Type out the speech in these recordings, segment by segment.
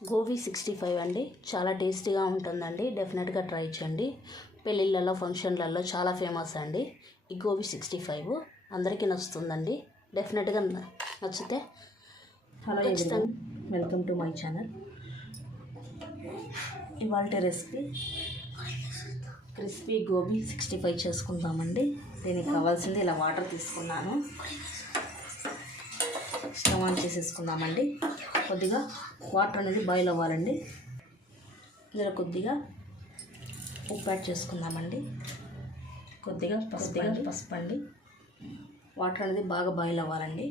గోబీ 65 అండి. చాలా టేస్టీగా ఉంటుందండి. డెఫినెట్గా ట్రై చేయండి. పెళ్ళిళ్ళలో ఫంక్షన్లలో చాలా ఫేమస్ అండి ఈ గోబీ 65. అందరికీ నచ్చుతుందండి. డెఫినెట్గా నచ్చితే hello everyone, welcome to my channel. ఇవాళ రెసిపీ క్రిస్పీ గోబీ 65 చేసుకుందామండి. దీనికి కావాల్సింది ఇలా వాటర్ తీసుకున్నాను. స్టవ్ ఆన్ చేసేసుకుందామండి. కొద్దిగా వాటర్ అనేది బాయిల్ అవ్వాలండి. ఇందులో కొద్దిగా ఉప్పు యాడ్ చేసుకుందామండి. కొద్దిగా పసుపు అండి. వాటర్ అనేది బాగా బాయిల్ అవ్వాలండి.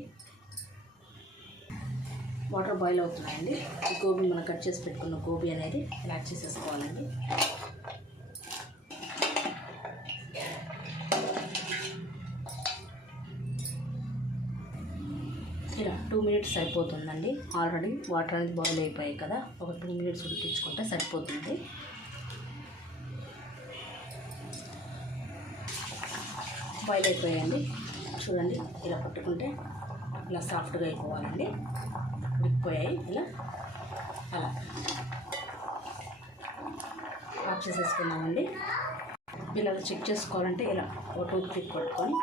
వాటర్ బాయిల్ అవుతున్నాయండి. ఈ గోబీ మనం కట్ చేసి పెట్టుకున్న గోబీ అనేది యాడ్ చేసేసుకోవాలండి. ఇలా 2 మినిట్స్ సరిపోతుందండి. ఆల్రెడీ వాటర్ అనేది బాయిల్ అయిపోయాయి కదా, ఒక 2 మినిట్స్ ఉడికించుకుంటే సరిపోతుంది. బాయిల్ అయిపోయాయండి. చూడండి, ఇలా పట్టుకుంటే ఇలా సాఫ్ట్గా అయిపోవాలండి. ఉడికిపోయాయి. ఇలా అలా ఆఫ్ చేసేసుకున్నామండి. ఇలా చెక్ చేసుకోవాలంటే ఇలా ఒక టూత్ పిక్ పట్టుకొని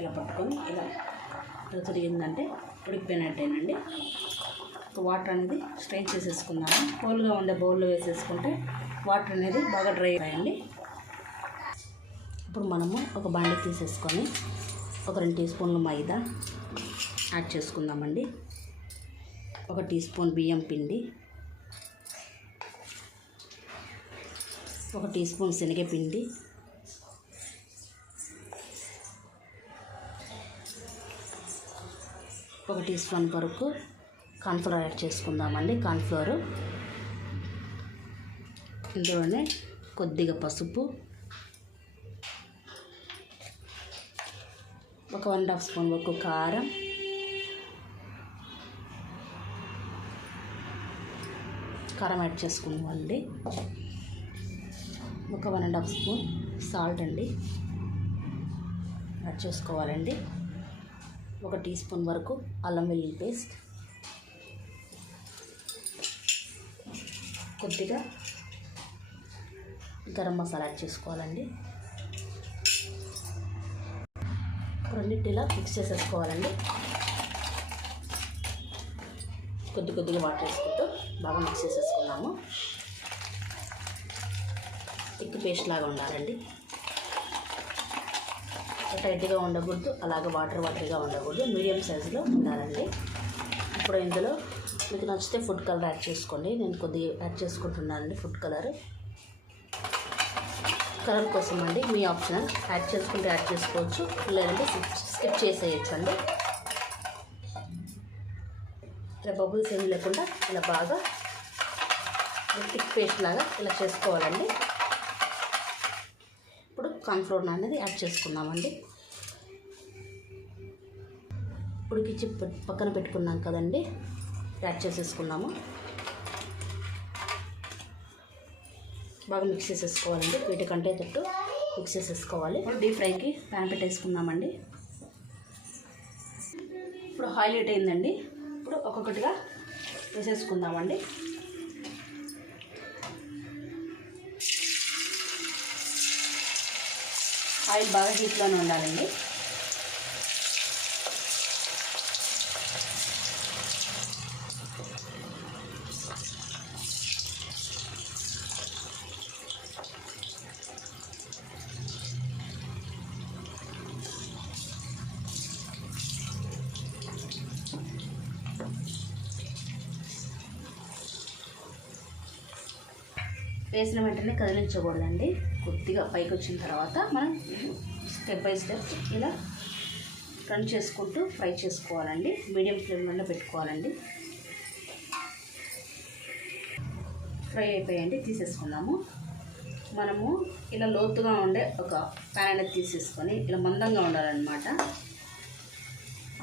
ఇలా పట్టుకొని ఇలా తిరిగిందంటే ఉడికిపోయినట్టేనండి. వాటర్ అనేది స్ట్రెయిన్ చేసేసుకున్నాము. హోల్గా ఉండే బౌల్లో వేసేసుకుంటే వాటర్ అనేది బాగా డ్రై అయ్యాయండి. ఇప్పుడు మనము ఒక బాండీ తీసేసుకొని ఒక 2 టీ స్పూన్లు మైదా యాడ్ చేసుకుందామండి. 1 టీ స్పూన్ బియ్యం పిండి, 1 టీ స్పూన్ శనగపిండి, 1 టీ స్పూన్ వరకు కార్న్ఫ్లోర్ యాడ్ చేసుకుందామండి. కార్న్ఫ్లోర్, ఇందులోనే కొద్దిగా పసుపు, 1.5 స్పూన్ వరకు కారం, యాడ్ చేసుకుందామండి. 1.5 స్పూన్ సాల్ట్ అండి యాడ్ చేసుకోవాలండి. 1 టీ స్పూన్ వరకు అల్లం వెల్లుల్లి పేస్ట్, కొద్దిగా గరం మసాలా యాడ్ చేసుకోవాలండి. రెండింటిలా మిక్స్ చేసేసుకోవాలండి. కొద్దిగా వాటర్ వేసుకుంటూ బాగా మిక్స్ చేసేసుకున్నాము. థిక్ పేస్ట్ లాగా ఉండాలండి. టైట్గా ఉండకూడదు, అలాగే వాటర్గా ఉండకూడదు, మీడియం సైజులో ఉండాలండి. ఇప్పుడు ఇందులో మీకు నచ్చితే ఫుడ్ కలర్ యాడ్ చేసుకోండి. నేను కొద్దిగా యాడ్ చేసుకుంటున్నానండి. ఫుడ్ కలర్ కోసం అండి, మీ ఆప్షనల్. యాడ్ చేసుకుంటే యాడ్ చేసుకోవచ్చు, లేదంటే స్కిప్ చేసేయచ్చు అండి. ఇలా బబుల్స్ ఏమి లేకుండా ఇలా బాగా థిక్ పేస్ట్ లాగా ఇలా చేసుకోవాలండి. ఇప్పుడు కార్న్ఫ్లోర్ అనేది యాడ్ చేసుకున్నామండి. ఉడికించి పక్కన పెట్టుకున్నాం కదండి, యాడ్ చేసేసుకున్నాము. బాగా మిక్స్ చేసేసుకోవాలండి. వీటికంటే తట్టు మిక్స్ చేసేసుకోవాలి. ఇప్పుడు డీప్ ఫ్రైకి ప్యాన్ పెట్టేసుకున్నామండి. ఇప్పుడు ఆయిల్ హీట్ అయిందండి. ఇప్పుడు ఒక్కొక్కటిగా వేసేసుకుందామండి. ఆయిల్ బాగా హీట్లోనే ఉండాలండి. వేసిన వెంటనే కదిలించకూడదండి. కొద్దిగా పైకి వచ్చిన తర్వాత మనం స్టెప్ బై స్టెప్ ఇలా టర్న్ చేసుకుంటూ ఫ్రై చేసుకోవాలండి. మీడియం ఫ్లేమ్లో పెట్టుకోవాలండి. ఫ్రై అయిపోయాయండి, తీసేసుకున్నాము. మనము ఇలా లోతుగా ఉండే ఒక ప్యాన్ అనేది తీసేసుకొని ఇలా మందంగా ఉండాలన్నమాట.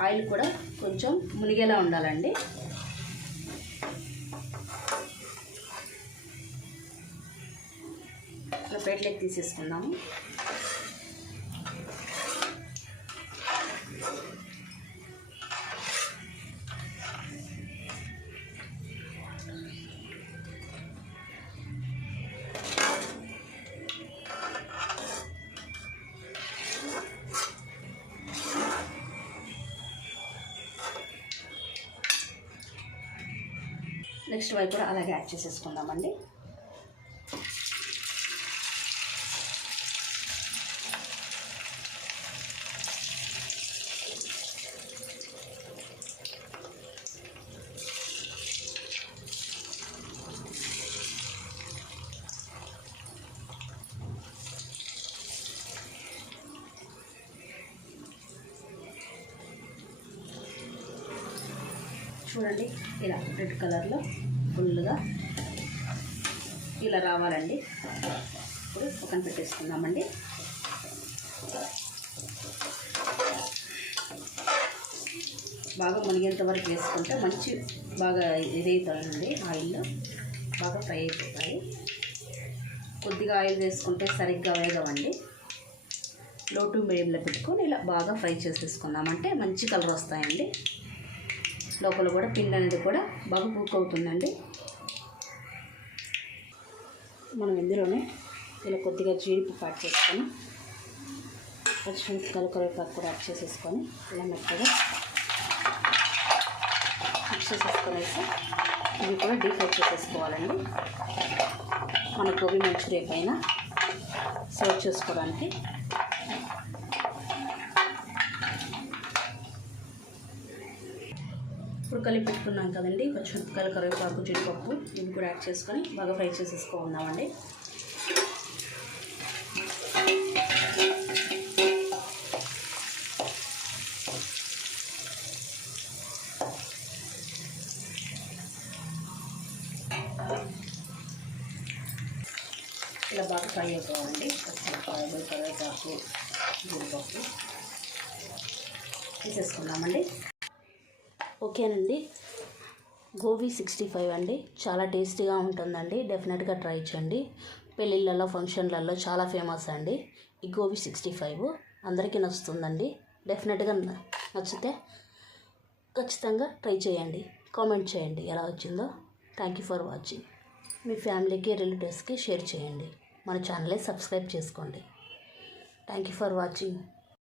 ఆయిల్ కూడా కొంచెం మునిగేలా ఉండాలండి. ఇలా ప్లేట్లోకి తీసేసుకుందాము. నెక్స్ట్ వైపు కూడా అలాగే యాడ్ చేసేసుకుందామండి. చూడండి ఇలా రెడ్ కలర్లో ఫుల్గా ఇలా రావాలండి. ఇప్పుడు పక్కన పెట్టేసుకుందామండి. బాగా మునిగేంత వరకు వేసుకుంటే మంచి బాగా ఇదవుతాయండి. ఆయిల్లో బాగా ఫ్రై అయిపోతాయి. కొద్దిగా ఆయిల్ వేసుకుంటే సరిగ్గా వేగవండి. లో టు మీడియంలో పెట్టుకొని ఇలా బాగా ఫ్రై చేసేసుకున్నామంటే మంచి కలర్ వస్తాయండి. లోపల కూడా పిండి అనేది కూడా బాగా కుక్ అవుతుందండి. మనం ఇందులోనే ఇలా కొద్దిగా జీడిపప్పు యాడ్ చేసుకొని పచ్చిమిరపకాయలు కరివేపాకు కూడా యాడ్ చేసేసుకొని ఇలా మెత్తగా మిక్స్ చేసేసుకొనేసి ఇవి కూడా డీప్ ఫ్రై చేసేసుకోవాలండి. మన గోబీ మంచూరియా పైన సర్వ్ చేసుకోవడానికి. ఇప్పుడు కలిపి పెట్టుకున్నాం కదండి పచ్చిమిరపకాయలు కరివేపాకు జీడిపప్పు ఇవి కూడా యాడ్ చేసుకొని బాగా ఫ్రై చేసేసుకుందామండి. ఇలా బాగా ఫ్రై అయిపోవాలండి. పచ్చిమిరపకాయలు కరివేపాకు జీడిపప్పు తీసేసుకుందామండి. ఓకేనండి. గోబీ 65 అండి, చాలా టేస్టీగా ఉంటుందండి. డెఫినెట్గా ట్రై చేయండి. పెళ్ళిళ్ళలో ఫంక్షన్లలో చాలా ఫేమస్ అండి ఈ గోబీ 65. అందరికీ నచ్చుతుందండి. డెఫినెట్గా నచ్చితే ఖచ్చితంగా ట్రై చేయండి. కామెంట్ చేయండి ఎలా వచ్చిందో. Thank you for watching. మీ ఫ్యామిలీకి రిలేటివ్స్కి షేర్ చేయండి. మన ఛానల్ని సబ్స్క్రైబ్ చేసుకోండి. Thank you for watching.